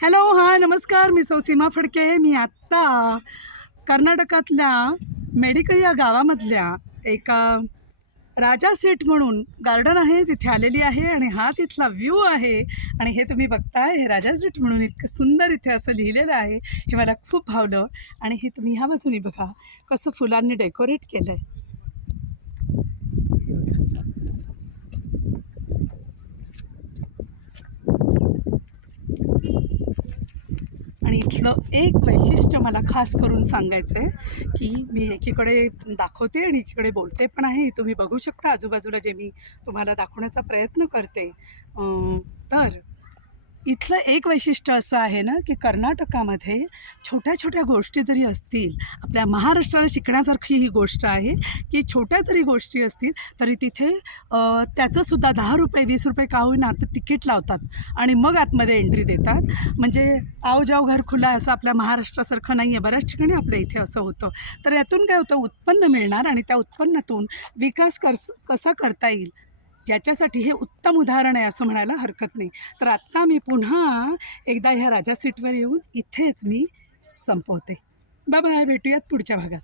Hello हां नमस्कार. मी सौसीमा फडके मी आत्ता कर्नाटकातल्या मेडिकल या गावामधल्या एका राजा सीट म्हणून गार्डन आहे. तिथे आलेली आहे आणि हा तिथला व्ह्यू आहे. आणि हे तुम्ही बघताय हे राजा सीट म्हणून इतकं सुंदर इथे असं लिहिलेलं आहे. हे मला खूप भावलं. आणि हे तुम्ही ह्या बाजूनी बघा कसं फुलांनी डेकोरेट केलं आहे आणि इथलं एक वैशिष्ट्य मला खास करून सांगायचं आहे की मी एकीकडे दाखवते आणि एकीकडे बोलते पण आहे. तुम्ही बघू शकता आजूबाजूला जे मी तुम्हाला दाखवण्याचा प्रयत्न करते. इथलं एक वैशिष्ट्य असं आहे ना की कर्नाटकामध्ये छोट्या छोट्या गोष्टी जरी असतील आपल्या महाराष्ट्राला शिकण्यासारखी ही गोष्ट आहे की छोट्या जरी गोष्टी असतील तरी तिथे त्याचंसुद्धा दहा रुपये वीस रुपये का होईना तर तिकीट लावतात आणि मग आतमध्ये एंट्री देतात. म्हणजे आव जाव घर खुला असं आपल्या महाराष्ट्रासारखं नाही आहे. बऱ्याच ठिकाणी आपल्या इथे असं होतं. तर यातून काय होतं? उत्पन्न मिळणार आणि त्या उत्पन्नातून विकास कर कसा करता येईल? याच्यासाठी हे उत्तम उदाहरण आहे असं म्हणायला हरकत नाही. तर आत्ता मी पुन्हा एकदा ह्या राजा सीटवर येऊन इथेच मी संपवते. बाबा भेटूयात पुढच्या भागात.